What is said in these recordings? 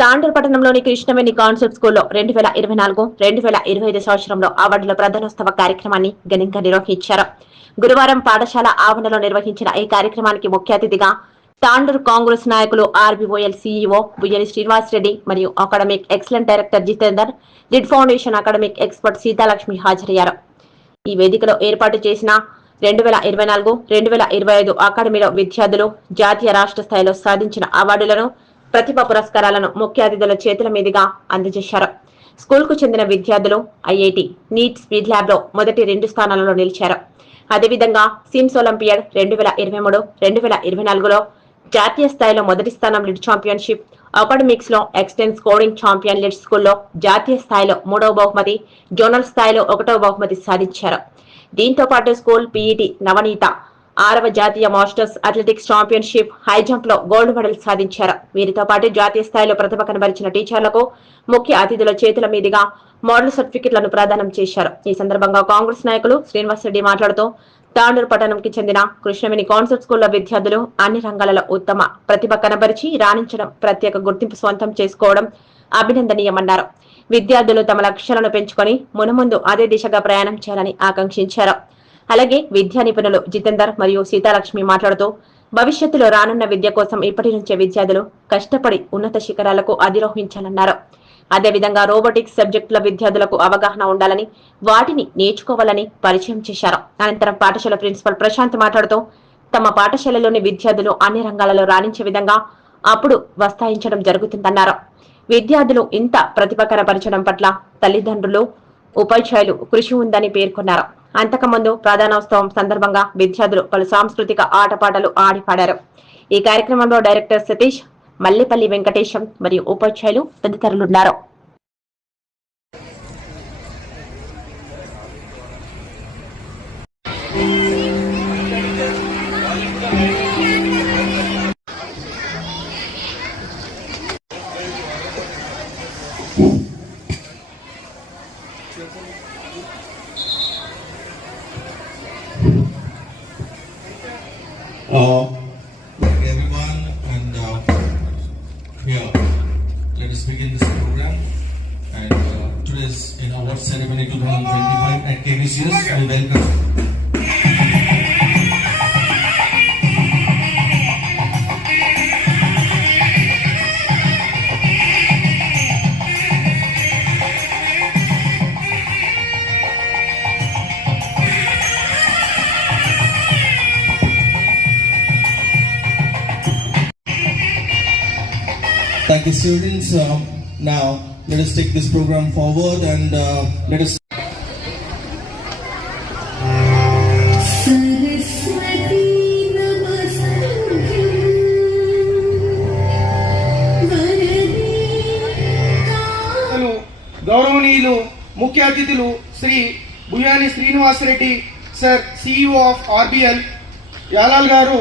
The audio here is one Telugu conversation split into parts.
తాండూరు పట్టణంలోని కృష్ణవేణి కాన్సెప్ట్ స్కూల్లో 2024-2025 సంవత్సరంలో అవార్డుల ప్రదానోత్సవ కార్యక్రమాన్ని ఘనంగా నిర్వహించారు. గురువారం పాఠశాల ఆవరణలో నిర్వహించిన ఈ కార్యక్రమానికి ముఖ్య అతిథిగా తాండూరు కాంగ్రెస్ నాయకులు ఆర్బీఓఎల్ సీఈఓ బుయ్యని శ్రీనివాస్ రెడ్డి మరియు అకాడమిక్ ఎక్సలెంట్ డైరెక్టర్ జితేందర్, జిడ్ ఫౌండేషన్ అకాడమిక్ ఎక్స్పర్ట్ సీతాలక్ష్మి హాజరయ్యారు. ఈ వేదికలో ఏర్పాటు చేసిన 2024-2025 అకాడమీలో విద్యార్థులు జాతీయ రాష్ట్ర స్థాయిలో సాధించిన అవార్డులను, ప్రతిభ పురస్కారాలను ముఖ్య అతిథుల చేతుల మీదుగా అందజేశారు. స్కూల్ కు చెందిన విద్యార్థులు ఐఐటి, నీట్, స్పీడ్ ల్యాబ్ లో మొదటి 2 స్థానాలలో నిలిచారు. అదేవిధంగా సిమ్స్ ఒలింపియాడ్ 2023-2024లో జాతీయ స్థాయిలో మొదటి స్థానం లీడ్ ఛాంపియన్షిప్, అకాడమిక్స్ లో ఎక్స్టెన్స్ కోడింగ్ ఛాంపియన్ లీడ్ స్కూల్లో జాతీయ స్థాయిలో 3వ బహుమతి, జోనల్ స్థాయిలో 1వ బహుమతి సాధించారు. దీంతో పాటు స్కూల్ పీఈటీ నవనీత 6వ జాతీయ masters athletics championship high jump లో గోల్డ్ మెడల్ సాధించారు. వీరితో పాటు జాతీయ స్థాయిలో ప్రతిభ కనబరిచిన టీచర్లకు ముఖ్య అతిథుల చేతుల మీదుగా మోడల్ సర్టిఫికెట్లను ప్రదానం చేశారు. ఈ సందర్భంగా కాంగ్రెస్ నాయకులు శ్రీనివాస్ రెడ్డి మాట్లాడుతూ, తాండూరు పట్టణంకి చెందిన కృష్ణవేణి కాన్సెప్ట్ స్కూల్లో విద్యార్థులు అన్ని రంగాలలో ఉత్తమ ప్రతిభ కనబరిచి రాణించడం, ప్రత్యేక గుర్తింపు సొంతం చేసుకోవడం అభినందనీయమన్నారు. విద్యార్థులు తమ లక్ష్యాలను పెంచుకొని మునుముందు అదే దిశగా ప్రయాణం చేయాలని ఆకాంక్షించారు. అలాగే విద్యా నిపుణులు జితేందర్ మరియు సీతాలక్ష్మి మాట్లాడుతూ, భవిష్యత్తులో రానున్న విద్య కోసం ఇప్పటి నుంచే విద్యార్థులు కష్టపడి ఉన్నత శిఖరాలకు అధిరోహించాలన్నారు. అదేవిధంగా రోబోటిక్స్ సబ్జెక్టుల విద్యార్థులకు అవగాహన ఉండాలని, వాటిని నేర్చుకోవాలని పరిచయం చేశారు. అనంతరం పాఠశాల ప్రిన్సిపల్ ప్రశాంత్ మాట్లాడుతూ, తమ పాఠశాలలోని విద్యార్థులు అన్ని రంగాలలో రాణించే విధంగా అప్పుడు వస్తాయించడం జరుగుతుందన్నారు. విద్యార్థులు ఇంత ప్రతిభ కనపరచడం పట్ల తల్లిదండ్రులు, ఉపాధ్యాయులు కృషి ఉందని పేర్కొన్నారు. అంతకుముందు ప్రధానోత్సవం సందర్భంగా విద్యార్థులు పలు సాంస్కృతిక ఆటపాటలు ఆడిపాడారు. ఈ కార్యక్రమంలో డైరెక్టర్ సతీష్, మల్లిపల్లి వెంకటేశం మరియు ఉపాధ్యాయులు తదితరులున్నారు. Everyone, and here, let us begin this program. And today's in award ceremony 2025 at KVCS. We welcome. Thank you, students. Now, let us take this program forward and let us. గౌరవనీయులు ముఖ్య అతిథులు Shri Buyyani Srinivas Reddy sir, CEO of RBL Yalal గారు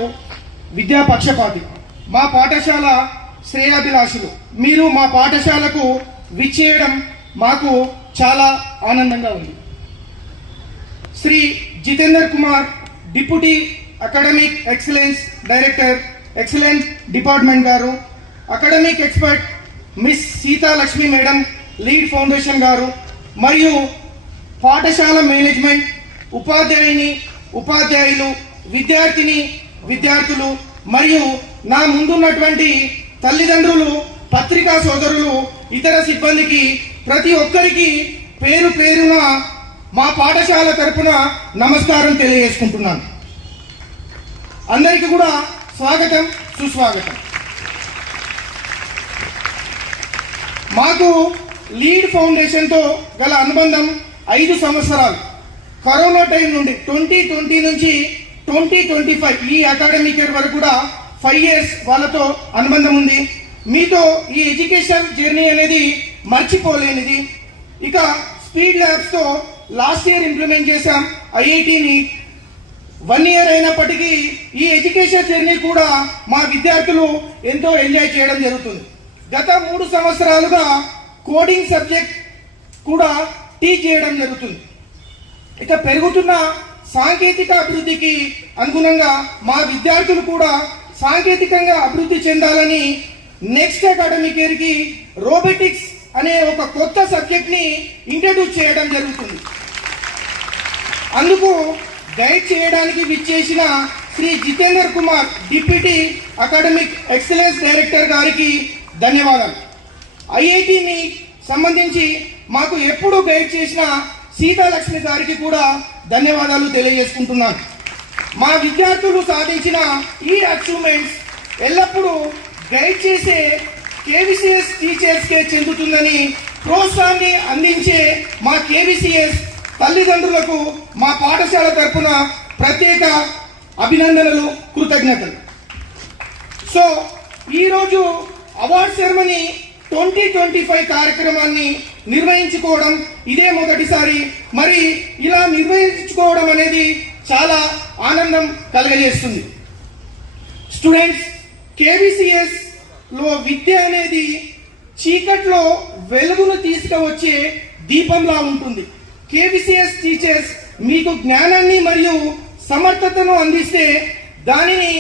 విద్యా పక్షపాతి, మా పాఠశాల శ్రేయాభిలాషులు. మీరు మా పాఠశాలకు విచ్చేయడం మాకు చాలా ఆనందంగా ఉంది. Shri Jitender Kumar, deputy academic excellence director, excellent department గారు, academic expert miss Seethalakshmi madam, lead foundation గారు, మరియు పాఠశాల మేనేజ్మెంట్, ఉపాధ్యాయులు, విద్యార్థులు మరియు నా ముందున్నటువంటి తల్లిదండ్రులు, పత్రికా సోదరులు, ఇతర సిబ్బందికి ప్రతి ఒక్కరికి పేరు పేరున మా పాఠశాల తరపున నమస్కారం తెలియజేసుకుంటున్నాను. అందరికీ కూడా స్వాగతం, సుస్వాగతం. మాకు లీడ్ ఫౌండేషన్తో గల అనుబంధం 5 సంవత్సరాలు. కరోనా టైం నుండి 2020 నుంచి 2025 ఈ అకాడమిక్ ఇయర్ వరకు కూడా 5 years వాళ్ళతో అనుబంధం ఉంది. మీతో ఈ ఎడ్యుకేషన్ జర్నీ అనేది మర్చిపోలేనిది. ఇక స్పీడ్ ల్యాబ్స్ తో లాస్ట్ ఇయర్ ఇంప్లిమెంట్ చేశాం ఐఐటిని. 1 year అయినప్పటికీ ఈ ఎడ్యుకేషన్ జర్నీ కూడా మా విద్యార్థులు ఎంతో ఎంజాయ్ చేయడం జరుగుతుంది. గత 3 సంవత్సరాలుగా కోడింగ్ సబ్జెక్ట్ కూడా టీచ్ చేయడం జరుగుతుంది. ఇక పెరుగుతున్న సాంకేతిక అభివృద్ధికి అనుగుణంగా మా విద్యార్థులు కూడా సాంకేతికంగా అభివృద్ధి చెందాలని నెక్స్ట్ అకాడమిక్ ఇయర్ కి రోబోటిక్స్ అనే ఒక కొత్త సబ్జెక్ట్ ని ఇంట్రడ్యూస్ చేయడం జరుగుతుంది. అందుకు గైడ్ చేయడానికి విచ్చేసిన Shri Jitender Kumar deputy academic excellence director గారికి ధన్యవాదాలు. ఐఐటిని సంబంధించి మాకు ఎప్పుడు గైడ్ చేసిన సీతాలక్ష్మి గారికి కూడా ధన్యవాదాలు తెలియజేసుకుంటున్నాను. మా విద్యార్థులు సాధించిన ఈ అచీవ్మెంట్స్ ఎల్లప్పుడూ గైడ్ చేసే కేవీసీఎస్ టీచర్స్కే చెందుతుందని ప్రోత్సాహాన్ని అందించే మా కేవీసీఎస్ తల్లిదండ్రులకు మా పాఠశాల తరఫున ప్రత్యేక అభినందనలు, కృతజ్ఞతలు. సో ఈరోజు అవార్డ్ సెరమనీ 2025 కార్యక్రమాన్ని నిర్వహించుకోవడం ఇదే మొదటిసారి. మరి ఇలా నిర్వహించుకోవడం అనేది చాలా ఆనందం కలగజేస్తుంది. స్టూడెంట్స్, కేవీసీఎస్ లో విద్య అనేది చీకట్లో వెలుగును తీసుకువచ్చే దీపంలా ఉంటుంది. కేవీసీఎస్ టీచర్స్ మీకు జ్ఞానాన్ని మరియు సమర్థతను అందిస్తే దానిని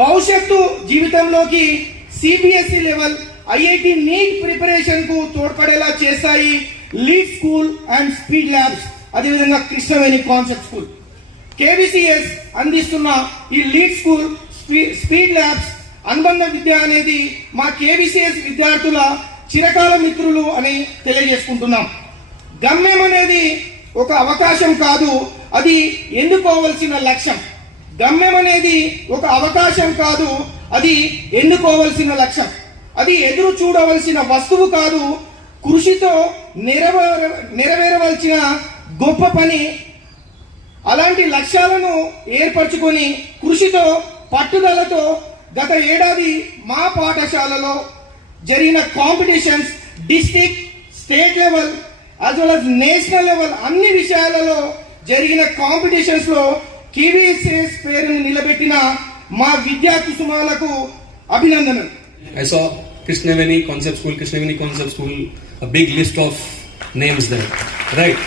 భవిష్యత్తు జీవితంలోకి CBSE level, IIT NEET preparation కు తోడ్పడేలా చేస్తాయి lead school and speed labs, అదేవిధంగా కృష్ణవేణి కాన్సెప్ట్ స్కూల్. కేవీసీఎస్ అందిస్తున్న ఈ లీడ్ స్కూల్, స్పీడ్ ల్యాబ్స్, అనుబంధ విద్య అనేది మా కేవీసీఎస్ విద్యార్థుల చిరకాల మిత్రులు అని తెలియజేసుకుంటున్నాం. గమ్యం అనేది ఒక అవకాశం కాదు, అది ఎన్నుకోవలసిన లక్ష్యం. గమ్యం అనేది ఒక అవకాశం కాదు, అది ఎన్నుకోవలసిన లక్ష్యం. అది ఎదురు చూడవలసిన వస్తువు కాదు, కృషితో నెరవేరవలసిన గొప్ప పని. అలాంటి లక్ష్యాలను ఏర్పరచుకొని కృషితో, పట్టుదలతో గత ఏడాది మా పాఠశాలలో జరిగిన competitions, district, state level as well as national level అన్ని విషయాలలో జరిగిన కాంపిటీషన్స్ లో కేవీసీఎస్ పేరును నిలబెట్టిన మా విద్యా కుసుమాలకు అభినందనలు. I saw Krishnaveni Concept School, a big list of names there, right?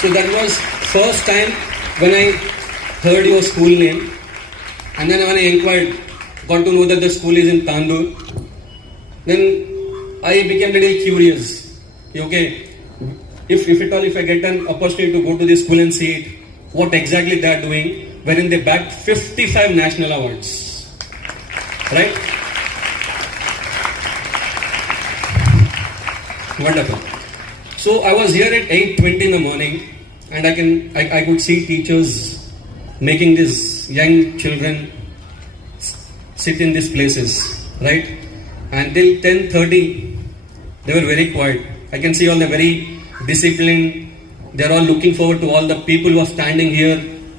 So that was first time when I heard your school name, and then when I inquired, got to know that the school is in Tandur, then I became a little curious. Okay, if at all, if I get an opportunity to go to this school and see it, what exactly they are doing, wherein they bagged 55 national awards, right? Wonderful. So I was here at 8:20 in the morning, and I could see teachers making these young children sit in these places, right? Until 10:30, they were very quiet. I can see all the very disciplined. They're all looking forward to all the people who are standing here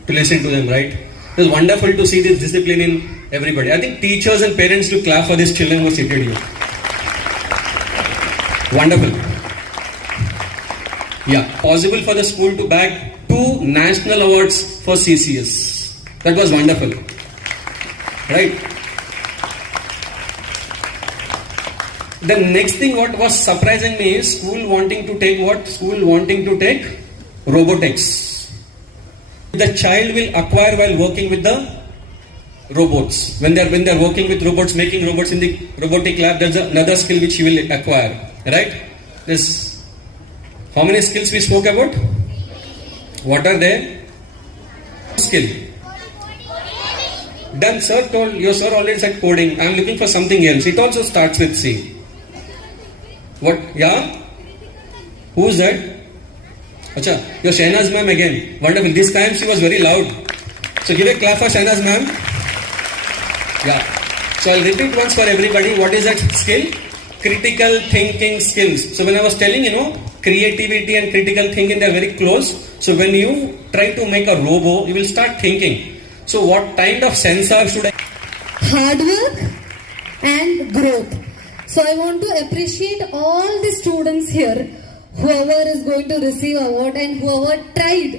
to listen to them, right? It was wonderful to see this discipline in everybody. I think teachers and parents to clap for these children who are seated here. Wonderful. Yeah, possible for the school to bag 2 national awards for CCS. That was wonderful, right? The next thing what was surprising me is school wanting to take what? School wanting to take robotics. The child will acquire while working with the robots. When they're working with robots, making robots in the robotic lab, there's another skill which you will acquire, right? This, how many skills we spoke about? What are they? Skill. Done, sir told, your sir already said coding. I'm looking for something else. It also starts with C. What? Yeah? Who's that? Acha, your Shahnaz ma'am again. Wonderful. This time she was very loud. So give a clap for Shahnaz ma'am. Yeah. So I'll repeat once for everybody. What is that skill? Critical thinking skills. So when I was telling, creativity and critical thinking, they're very close. So when you try to make a robo, you will start thinking. So what kind of sensor should I? Hard work and growth. So I want to appreciate all the students here, whoever is going to receive award and whoever tried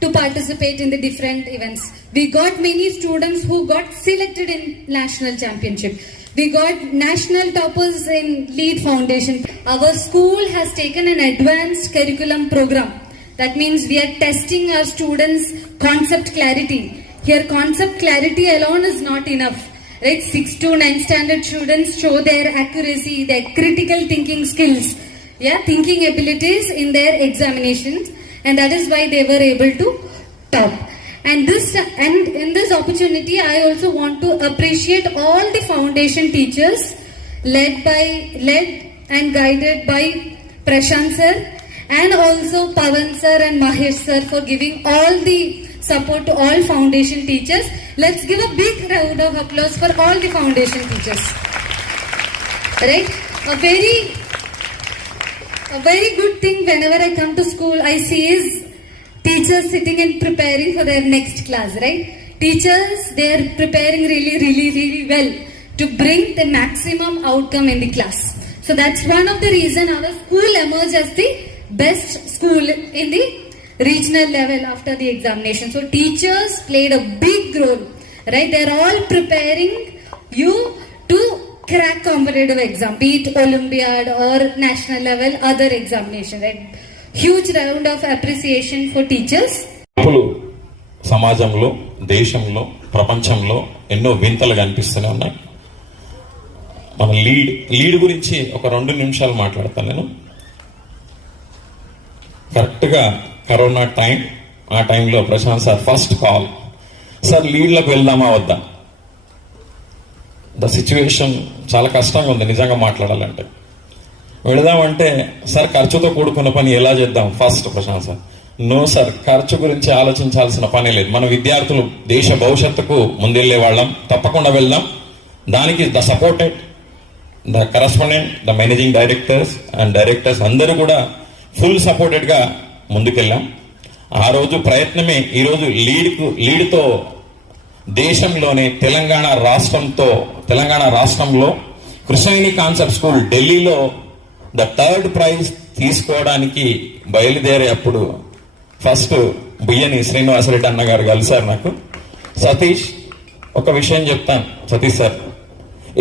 to participate in the different events. We got many students who got selected in national championship. We got national toppers in Lead Foundation. Our school has taken an advanced curriculum program. That means we are testing our students' concept clarity. Here concept clarity alone is not enough. right? 6 to 9 standard students show their accuracy, their critical thinking skills, yeah, thinking abilities in their examinations, and that is why they were able to top. And in this opportunity, I also want to appreciate all the foundation teachers led and guided by Prashant sir, and also Pavan sir and Mahesh sir for giving all the support to all foundation teachers. Let's give a big round of applause for all the foundation teachers. Right? A very good thing whenever I come to school, I see is teachers sitting and preparing for their next class, right? Teachers, they are preparing really well to bring the maximum outcome in the class. So that's one of the reason our school emerged as the best school in the regional level after the examination. So teachers played a big role, right? They're all preparing you to crack competitive exam, be it Olympiad or national level, other examination, right? Huge round of appreciation for teachers. మార్పులు సమాజంలో, దేశంలో, ప్రపంచంలో ఎన్నో వింతలు కనిపిస్తూనే ఉన్నాయి. మన లీడ్ గురించి ఒక 2 నిమిషాలు మాట్లాడతాను నేను. కరెక్ట్గా కరోనా టైం, ఆ టైంలో Prashanth sir first call, sir లీడ్లకు వెళ్దామా వద్దా? ద సిచ్యువేషన్ చాలా కష్టంగా ఉంది నిజంగా మాట్లాడాలంటే. వెళదామంటే సార్ ఖర్చుతో కూడుకున్న పని ఎలా చేద్దాం first Prashant sir. No sir, ఖర్చు గురించి ఆలోచించాల్సిన పని లేదు. మన విద్యార్థులు దేశ భవిష్యత్తుకు ముందెళ్లే వాళ్ళం, తప్పకుండా వెళ్దాం. దానికి the supported, the correspondent, the managing directors అందరూ కూడా ఫుల్ సపోర్టెడ్గా ముందుకెళ్ళాం. ఆ రోజు ప్రయత్నమే ఈరోజు లీడ్తో దేశంలోనే తెలంగాణ రాష్ట్రంలో కృష్ణవేణి కాన్సెప్ట్ స్కూల్ ఢిల్లీలో ద 3rd ప్రైజ్ తీసుకోవడానికి బయలుదేరే అప్పుడు ఫస్ట్ బుయ్యని శ్రీనివాసరెడ్డి అన్నగారు కలిసారు నాకు. సతీష్, ఒక విషయం చెప్తాను సతీష్ సార్,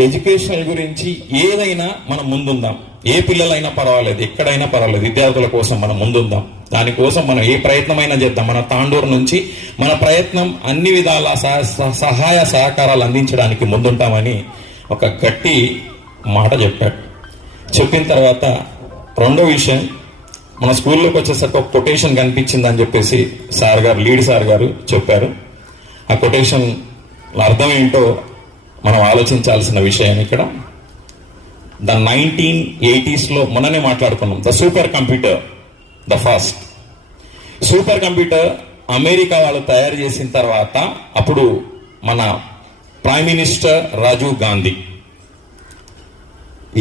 ఎడ్యుకేషన్ గురించి ఏదైనా మనం ముందుందాం. ఏ పిల్లలైనా పర్వాలేదు, ఎక్కడైనా పర్వాలేదు, విద్యార్థుల కోసం మనం ముందుందాం. దానికోసం మనం ఏ ప్రయత్నమైనా చేద్దాం. మన తాండూరు నుంచి మన ప్రయత్నం అన్ని విధాల సహాయ సహకారాలు అందించడానికి ముందుంటామని ఒక గట్టి మాట చెప్పాడు. చెప్పిన తర్వాత రెండో విషయం, మన స్కూల్లోకి వచ్చేసరికి ఒక కొటేషన్ కనిపించిందని చెప్పేసి లీడ్ సార్ గారు చెప్పారు. ఆ కొటేషన్ అర్థం ఏంటో మనం ఆలోచించాల్సిన విషయం ఇక్కడ. ద 1980s మొన్ననే మాట్లాడుకున్నాం. The super computer, the first super computer America వాళ్ళు తయారు చేసిన తర్వాత అప్పుడు మన ప్రైమ్ మినిస్టర్ రాజీవ్ గాంధీ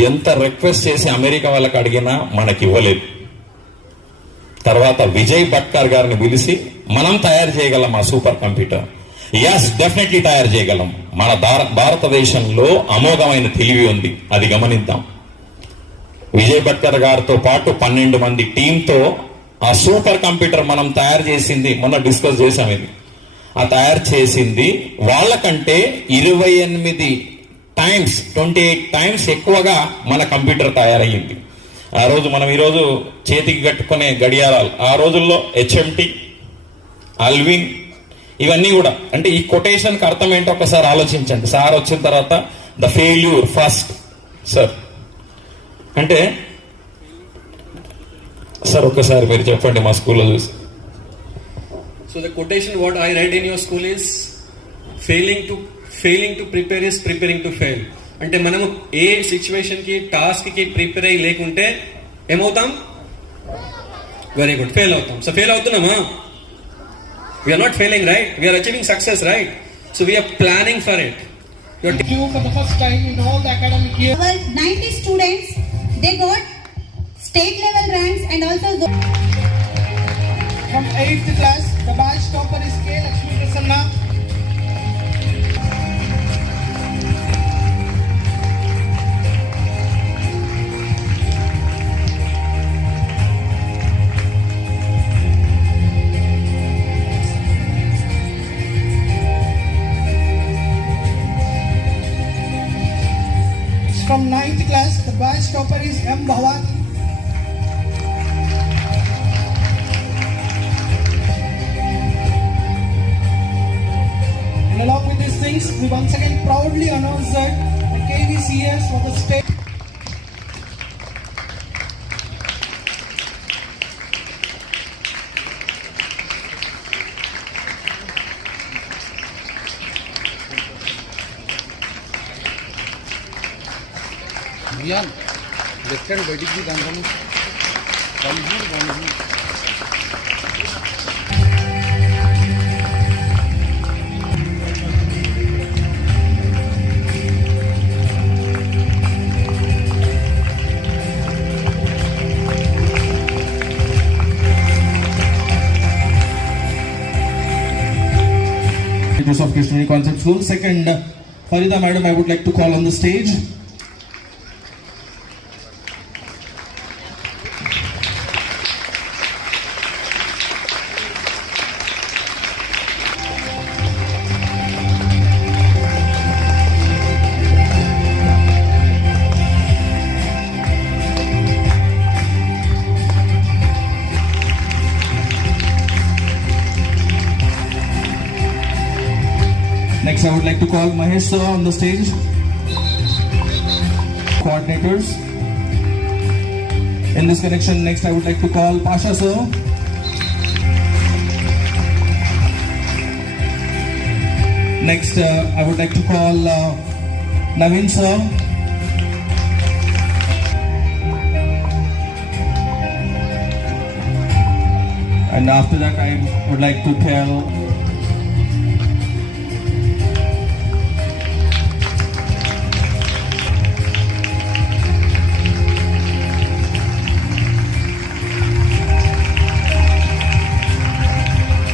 ఎంత రిక్వెస్ట్ చేసి అమెరికా వాళ్ళకి అడిగినా మనకి ఇవ్వలేదు. తర్వాత విజయ్ భట్కర్ గారిని పిలిచి మనం తయారు చేయగలం ఆ సూపర్ కంప్యూటర్. ఎస్, డెఫినెట్లీ తయారు చేయగలం. మన భారతదేశంలో అమోఘమైన తెలివి ఉంది, అది గమనిద్దాం. విజయ్ భట్కర్ గారితో పాటు 12 మంది టీంతో ఆ సూపర్ కంప్యూటర్ మనం తయారు చేసింది, మొన్న డిస్కస్ చేసాం ఇది. ఆ తయారు చేసింది వాళ్ళకంటే 28 టైమ్స్ ఎక్కువగా మన కంప్యూటర్ తయారయ్యింది. ఆ రోజు మనం ఈరోజు చేతికి కట్టుకునే గడియారాలు, ఆ రోజుల్లో HMT, అల్విన్, ఇవన్నీ కూడా. అంటే ఈ కొటేషన్కి అర్థం ఏంటో ఒకసారి ఆలోచించండి. సార్ వచ్చిన తర్వాత ద ఫెయిల్యూర్ ఫస్ట్ సార్ అంటే, సార్ ఒక్కసారి మీరు చెప్పండి మా స్కూల్లో చూసి. So the quotation what I read in your school is failing to prepare is preparing to fail. అంటే మనము ఏ సిచ్యువేషన్ కి టాస్క్ కి ప్రిపేర్ అయ్యి లేకుంటే ఏమవుతాం? వెరీ గుడ్, ఫెయిల్ అవుతాం. సో ఫెయిల్ అవుతున్నామా? We are not failing, right? We are achieving success, right? So we are planning for it. Thank you for the first time in all the academic year. Our 90 students, they got state level ranks and also From 8th class, the batch topper is K. Lakshmi Prasanna. From 9th class, the batch topper is M. Bhavani. And along with this things, we once again proudly announce that the KVCS for the state. Of Krishnavani Concept School. Second, Farida Madam, I would like to call on the stage. Next, I would like to call Mahesh sir on the stage. Coordinators. In this connection, next I would like to call Pasha sir. Next, I would like to call Naveen sir. And after that, I would like to tell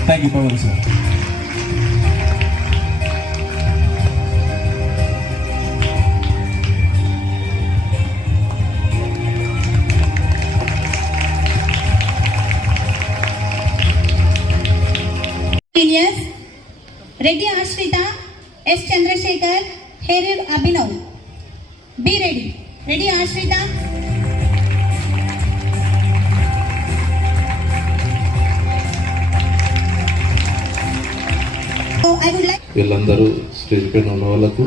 thank you, Pawan sir. Seniors, Reddy Ashrita, S. Chandrasekhar, Herir Abhinav. Be ready. Reddy Ashrita. I would like. వీళ్ళందరూ స్టేజ్ పైన ఉన్న వాళ్ళకు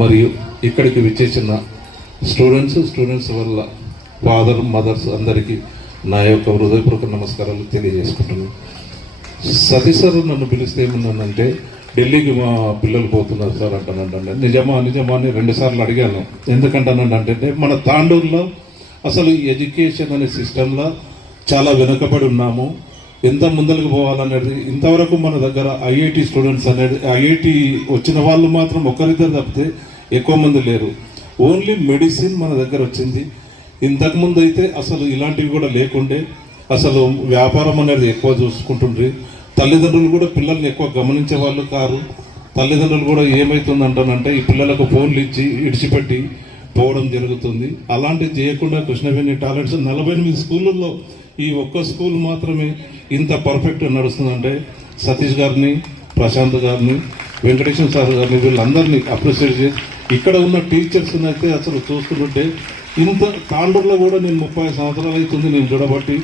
మరియు ఇక్కడికి విచ్చేసిన స్టూడెంట్స్ వల్ల ఫాదర్ మదర్స్ అందరికీ నా యొక్క హృదయపూర్వక నమస్కారాలు తెలియజేసుకుంటున్నాను. సతీష్ సార్ నన్ను పిలిస్తే ఏమన్నానంటే ఢిల్లీకి మా పిల్లలు పోతున్నారు సార్ అంటానంటే నిజమా అని 2 సార్లు అడిగాను. ఎందుకంటానంటే మన తాండూరులో అసలు ఎడ్యుకేషన్ అనే సిస్టంలో చాలా వెనుకబడి ఉన్నాము. ఎంత ముందరకు పోవాలనేది ఇంతవరకు మన దగ్గర ఐఐటి స్టూడెంట్స్ అనేది ఐఐటి వచ్చిన వాళ్ళు మాత్రం ఒకరిద్దరు తప్పితే ఎక్కువ మంది లేరు. ఓన్లీ మెడిసిన్ మన దగ్గర వచ్చింది. ఇంతకుముందు అయితే అసలు ఇలాంటివి కూడా లేకుండే. అసలు వ్యాపారం అనేది ఎక్కువ చూసుకుంటుండ్రి. తల్లిదండ్రులు కూడా పిల్లల్ని ఎక్కువ గమనించే వాళ్ళు కారు. తల్లిదండ్రులు కూడా ఏమవుతుందంటానంటే ఈ పిల్లలకు ఫోన్లు ఇచ్చి ఇడిచిపెట్టి పోవడం జరుగుతుంది. అలాంటివి చేయకుండా కృష్ణవేణి టాలెంట్స్ 48 స్కూళ్ళల్లో ఈ ఒక్క స్కూల్ మాత్రమే ఇంత పర్ఫెక్ట్ నడుస్తుందంటే సతీష్ గారిని, ప్రశాంత్ గారిని, వెంకటేశ్వర సార్ గారిని వీళ్ళందరినీ అప్రిషియేట్ చేసి ఇక్కడ ఉన్న టీచర్స్ని అయితే అసలు చూస్తుంటే ఇంత తాండూరులో కూడా నేను 30 సంవత్సరాలు అవుతుంది నేను చూడబట్టి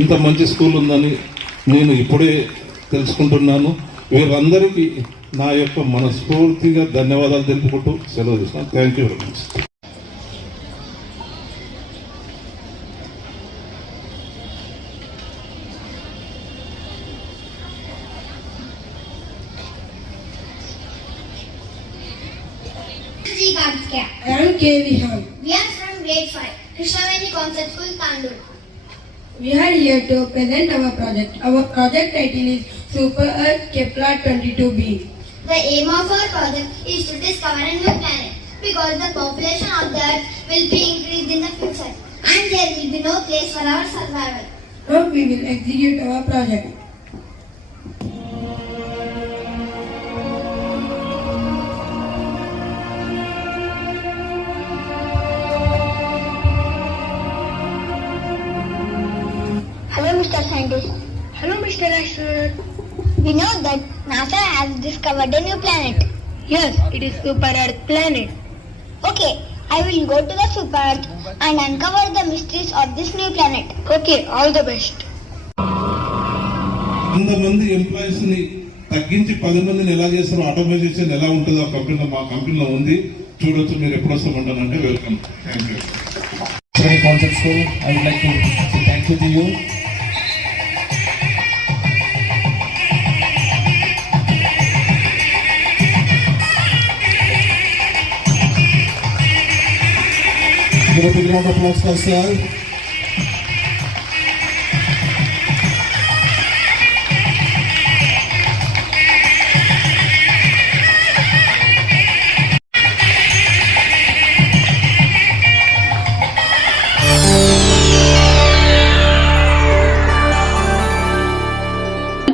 ఇంత మంచి స్కూల్ ఉందని నేను ఇప్పుడే తెలుసుకుంటున్నాను. వీరందరికీ నా యొక్క మనస్ఫూర్తిగా ధన్యవాదాలు తెలుపుకుంటూ సెలవు తీసుకున్నాను. Thank you very much. I am K. Vihan. We are from grade 5, Krishnavani Concept School, Tandur. We are here to present our project. Our project title is Super Earth Kepler 22b. The aim of our project is to discover a new planet because the population of the Earth will be increased in the future and there will be no place for our survival. Now we will execute our project. Hello, Mr. Scientist. Hello, Mr. Astronaut. We know that NASA has discovered a new planet. Yes, it is Super Earth planet. Okay, I will go to the Super Earth and uncover the mysteries of this new planet. Okay, all the best. 100 మంది ఎంప్లాయీస్ని తగ్గించి 10 మందిని ఎలా చేస్తారో ఆటోమేషన్ ఎలా ఉంటుందో ఆ కంపెనీలో మా కంపెనీలో ఉంది. చూడొచ్చు. మీరు ఎప్పుడు వస్తామంటానంటే welcome. Thank you. Concept School, I would like to say thank you to you. Give a big round of applause for sir.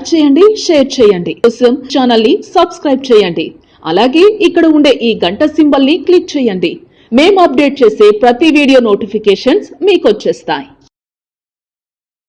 చేయండి, షేర్ చేయండి. కోసం ఛానల్ ని సబ్స్క్రైబ్ చేయండి. అలాగే ఇక్కడ ఉండే ఈ గంట సింబల్ ని క్లిక్ చేయండి. మేము అప్డేట్ చేసే ప్రతి వీడియో నోటిఫికేషన్స్ మీకు వచ్చేస్తాయి.